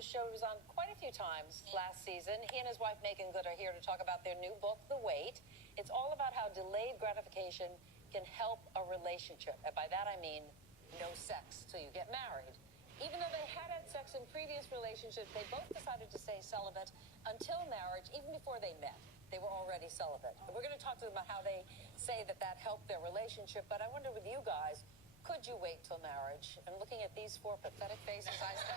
the show. He was on quite a few times last season. He and his wife, Megan Good, are here to talk about their new book, The Wait. It's all about how delayed gratification can help a relationship. And by that, I mean no sex till you get married. Even though they had sex in previous relationships, they both decided to stay celibate until marriage, even before they met. They were already celibate. And we're going to talk to them about how they say that helped their relationship. But I wonder with you guys, could you wait till marriage? And looking at these four pathetic faces, I say,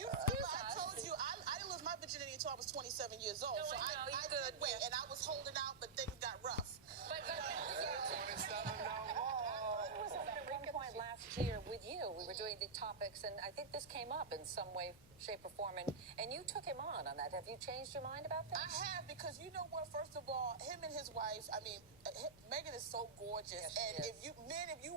I told you, I didn't lose my virginity until I was 27 years old. No, so I did wait, and I was holding out, but things got rough. But 27 no more. I was at one point last year with you. We were doing the topics, and I think this came up in some way, shape, or form, and you took him on that. Have you changed your mind about that? I have, because you know what? First of all, him and his wife, I mean, Megan is so gorgeous, yes, and if you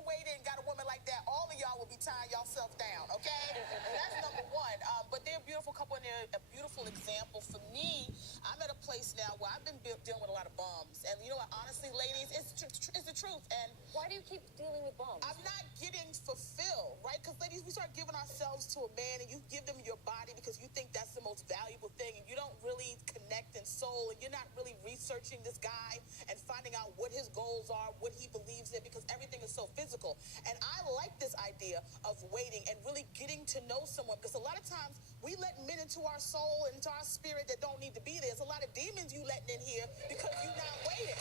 waited and got a woman like that, all of y'all will be tying yourself down, okay? That's number one. But they're a beautiful couple, and they're a beautiful example. For me, I'm at a place now where I've been dealing with a lot of bums, and you know what? Honestly, ladies, it's the truth. And why do you keep dealing with bums? I'm not getting fulfilled, right? Because ladies, we start giving ourselves to a man, and you give them your body because you think that's the most valuable thing, and you don't really connect in soul, and you're not really researching this guy and finding out what his goals are, what he believes in, because everything is so physical. And I like this idea of waiting and really getting to know someone, because a lot of times we let men into our soul and into our spirit that don't need to be there. There's a lot of demons you letting in here because you're not waiting.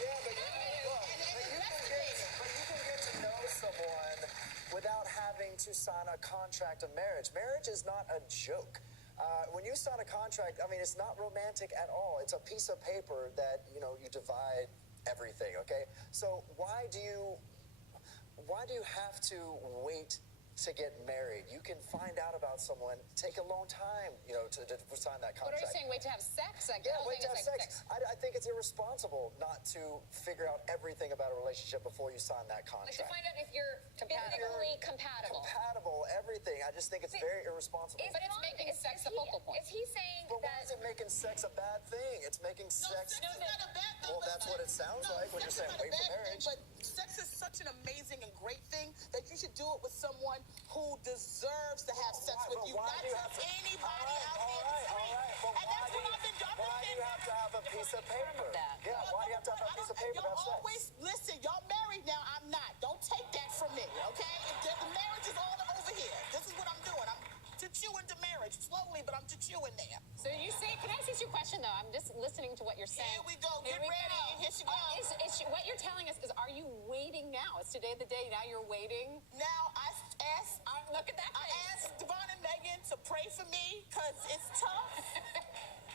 Yeah, but you can get to know someone without having to sign a contract of marriage. Marriage is not a joke. When you sign a contract, I mean, it's not romantic at all. It's a piece of paper that, you divide everything, okay? So why do you have to wait to get married? You can find out about someone, take a long time, to sign that contract. What are you saying, wait to have sex? Wait to have sex. I think it's irresponsible not to figure out everything about a relationship before you sign that contract. Like to find out if you're physically compatible. Compatible, everything. I just think it's very irresponsible. But it's making sex the focal point. Is he saying but why is it making sex a bad thing? It's making sex... No, sex is not a bad thing. Well, that's what it sounds like when you're saying wait for marriage. But sex is such an amazing and great thing that you should do it with someone who deserves to have sex with you, not just anybody out there in the street. And that's what I've been doing. Why do you have to have a piece of paper? Yeah, why do you have to have a piece of paper about sex? Y'all always, listen, y'all married now, I'm not. Don't take that from me, okay? The marriage is all over here. This is what I'm doing. I'm to chew into marriage, slowly, but I'm to chew in there. So you say, can I ask you a question, though? I'm just listening to what you're saying. Here we go. Get ready. Here she goes. What you're telling us is, are you waiting now? It's today the day. Now you're waiting? Now, I asked... look at that. I asked Devon and Megan to pray for me, because it's tough.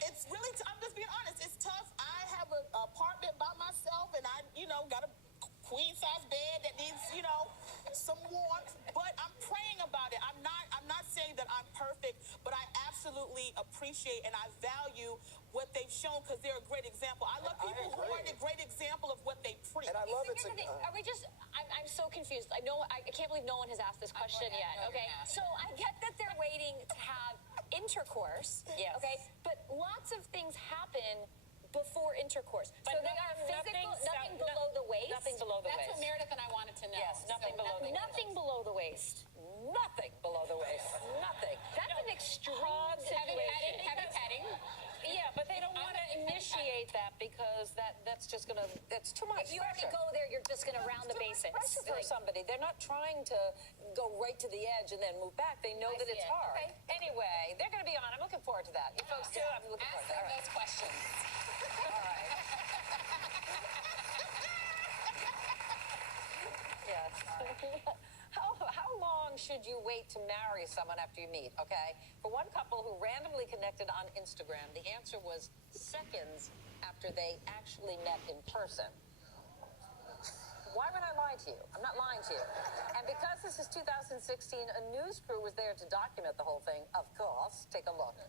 It's really... I'm just being honest. It's tough. I have an apartment by myself, and I, got a queen-size bed that needs, some warmth. But I'm praying about it. I'm not saying that I'm perfect, but I absolutely appreciate and I value what they've shown, because they're a great example. I love people who are a great example of what they preach. And I love it. Are we just... I'm so confused. I can't believe no one has asked this question yet. Okay, so I get that they're waiting to have intercourse. Yes. Okay, but lots of things happen before intercourse. But so they are physical, nothing below the waist. Nothing below the waist. That's what Meredith and I wanted to know. Yes, nothing below the waist. Nothing below the waist. Nothing below the waist. Nothing. That's an extreme situation. Heavy petting. Yeah, but they don't want to initiate that because that's just going to, that's too much If you already pressure. go there, you're just going to round the basics. Pressure for somebody. They're not trying to go right to the edge and then move back. They know that it's hard. Okay. Anyway, they're going to be on. I'm looking forward to that. You folks too? I'm looking forward to that. Ask them those questions. All right. Yes. How long should you wait to marry someone after you meet, okay? For one couple who randomly connected on Instagram, the answer was seconds after they actually met in person. Why would I lie to you? I'm not lying to you. And because this is 2016, a news crew was there to document the whole thing, of course. Take a look.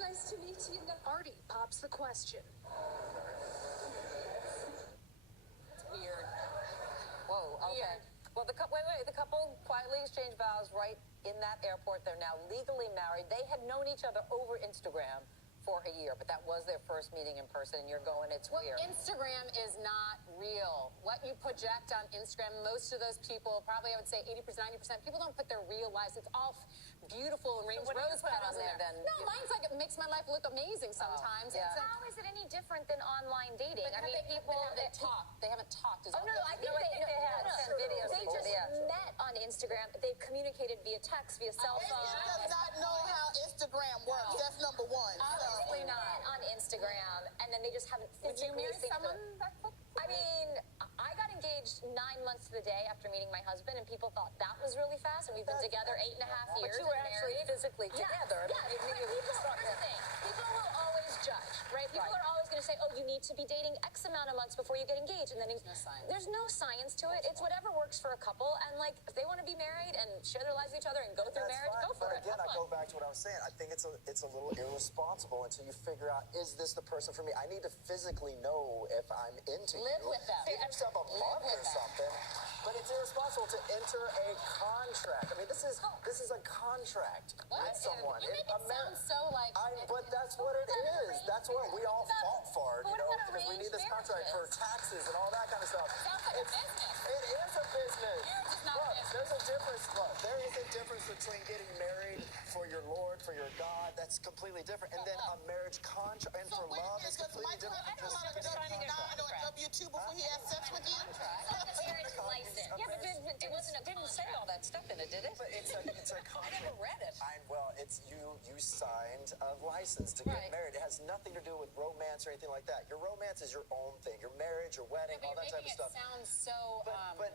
Nice to meet you. Artie pops the question. It's weird. Whoa, okay. Well, the couple quietly exchanged vows right in that airport. They're now legally married. They had known each other over Instagram for a year, but that was their first meeting in person, and you're going, it's Well, weird. Instagram is not real. What you project on Instagram, most of those people, probably I would say 80%, 90%, people don't put their real lives. It's all beautiful and what do you rose put petals on in there, there. then? No, mine's like, it makes my life look amazing sometimes. yeah. How is it any different than online dating? I mean, people haven't talked. They haven't talked. Oh, no, I think they had sent videos They before just the actual. met on Instagram. They've communicated via text, via cell phone. Megan does not know how Instagram works. That's number one. Obviously not on Instagram, and then they just haven't Would you physically marry synced someone up. that quick? I mean, I got engaged 9 months to the day after meeting my husband, and people thought that was really fast, and we've been together 8.5 years. But you were and actually married. physically together. Yeah, I mean, but maybe people, start here's the there. thing. People will always judge, right? People Right. are always going to say, oh, you need to be dating X amount of months before you get engaged, and then no science. there's no science to it. It's whatever works for a couple, and like if they want to be married and share their lives with each other and go through That's marriage, fine, go for but it. again, Have I fun. go back to what I was saying. I think it's a little irresponsible until you figure out, is this the person for me? I need to physically know if I'm into Live you. with them. Give yourself a month with or them. something. But it's irresponsible to enter a contract. I mean, this is a contract with someone. You make it sound so like. But that's what it is. That's what we all fought for, But you what know, about because we need this contract for arranged taxes and all that kind of stuff. Sounds like a business. It is a business. Marriage is not Look, a business. there's a difference. Look, there is a difference between getting married for your Lord, for your God. That's completely different. And then a marriage contract, and So for wait a love, minute, is does completely Michael different. have to sign a W-9 or a W-2 before he has sex with you? Like a marriage license. Yeah, but it didn't say all that stuff in it, did it? But it's a I contract. never read it. Well, it's you signed a license to get Right. married. It has nothing to do with romance or anything like that. Your romance is your own thing. Your marriage, your wedding, But all you're that type making of it stuff. sound so. But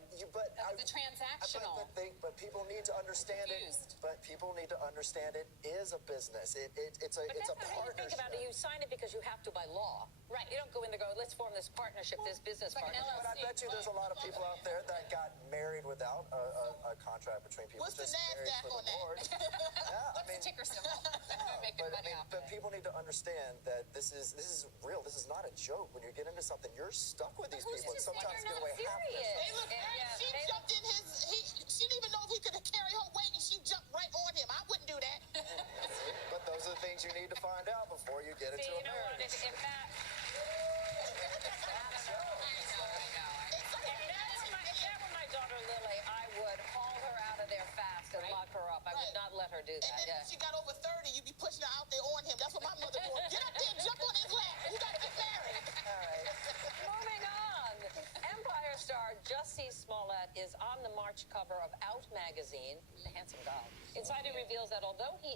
the transactional. But people need to understand Confused. it. But people need to understand it is a business. It's a But that's it's a the way you think partnership. about it. You sign it because you have to by law. Right. You don't go in there and go, let's form this partnership, this business like an partnership. But I bet you there's a lot of people out there that got married without a contract between people. What's the just married NASDAQ for on the that? Lord. Yeah, I mean, Ticker symbol. Make but, good money off but it. people need to understand that this is real. This is not a joke. When you get into something, you're stuck with these who's people. And just saying sometimes you're get away not half this. serious? Hey, look, she jumped in she didn't even know if he could carry her weight, and she jumped right on him. I wouldn't do that. But those are the things you need to find out before you get into See, a you know what? marriage. In fact, if that were my daughter Lily, I would haul her out of there fast and lock her up. I would Right. not let her do And that. then if she got over 30, you'd be pushing her out there on him. That's what my mother would do. Get up there and jump on his lap. You got to get married. Moving on. Empire star Jussie Smollett is on the March cover of Out magazine, the handsome doll. Inside it reveals that although he